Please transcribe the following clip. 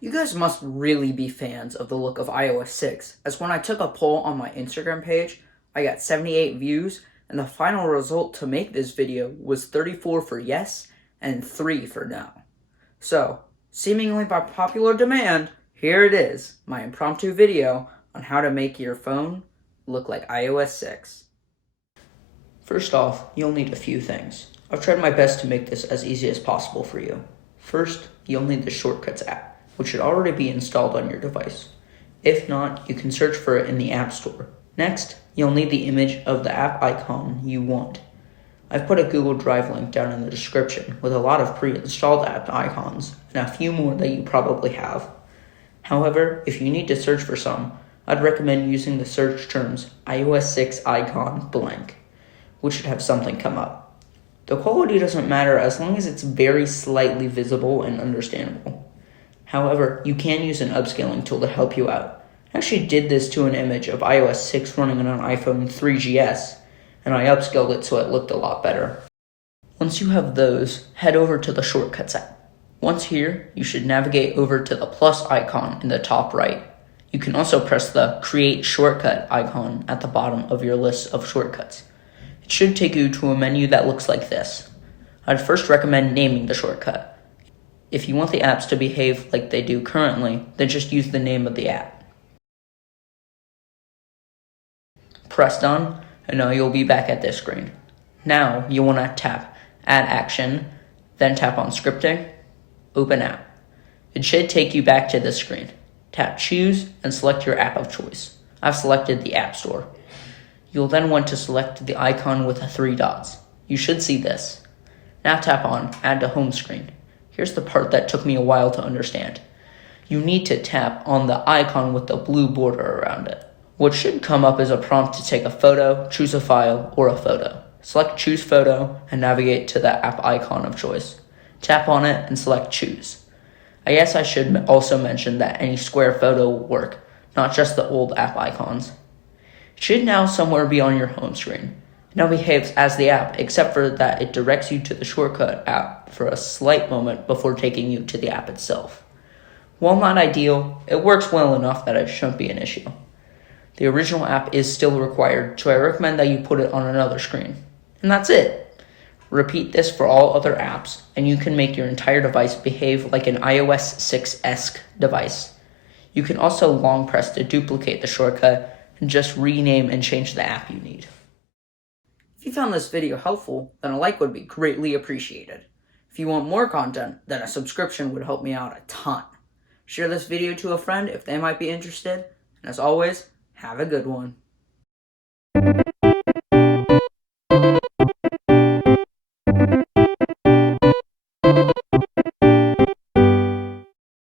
You guys must really be fans of the look of iOS 6, as when I took a poll on my Instagram page, I got 78 views, and the final result to make this video was 34 for yes and 3 for no. So, seemingly by popular demand, here it is, my impromptu video on how to make your phone look like iOS 6. First off, you'll need a few things. I've tried my best to make this as easy as possible for you. First, you'll need the Shortcuts app, which should already be installed on your device. If not, you can search for it in the App Store. Next, you'll need the image of the app icon you want. I've put a Google Drive link down in the description with a lot of pre-installed app icons and a few more that you probably have. However, if you need to search for some, I'd recommend using the search terms iOS 6 icon blank, which should have something come up. The quality doesn't matter as long as it's very slightly visible and understandable. However, you can use an upscaling tool to help you out. I actually did this to an image of iOS 6 running on an iPhone 3GS, and I upscaled it so it looked a lot better. Once you have those, head over to the Shortcuts app. Once here, you should navigate over to the plus icon in the top right. You can also press the Create Shortcut icon at the bottom of your list of shortcuts. It should take you to a menu that looks like this. I'd first recommend naming the shortcut. If you want the apps to behave like they do currently, then just use the name of the app. Press done, and now you'll be back at this screen. Now you'll want to tap Add Action, then tap on Scripting, Open App. It should take you back to this screen. Tap Choose and select your app of choice. I've selected the App Store. You'll then want to select the icon with the 3 dots. You should see this. Now tap on Add to Home Screen. Here's the part that took me a while to understand. You need to tap on the icon with the blue border around it. What should come up is a prompt to take a photo, choose a file, or a photo. Select Choose Photo and navigate to the app icon of choice. Tap on it and select Choose. I guess I should also mention that any square photo will work, not just the old app icons. It should now somewhere be on your home screen. It now behaves as the app, except for that it directs you to the Shortcut app for a slight moment before taking you to the app itself. While not ideal, it works well enough that it shouldn't be an issue. The original app is still required, so I recommend that you put it on another screen. And that's it. Repeat this for all other apps, and you can make your entire device behave like an iOS 6-esque device. You can also long press to duplicate the shortcut and just rename and change the app you need. If you found this video helpful, then a like would be greatly appreciated. If you want more content, then a subscription would help me out a ton. Share this video to a friend if they might be interested, and as always, have a good one.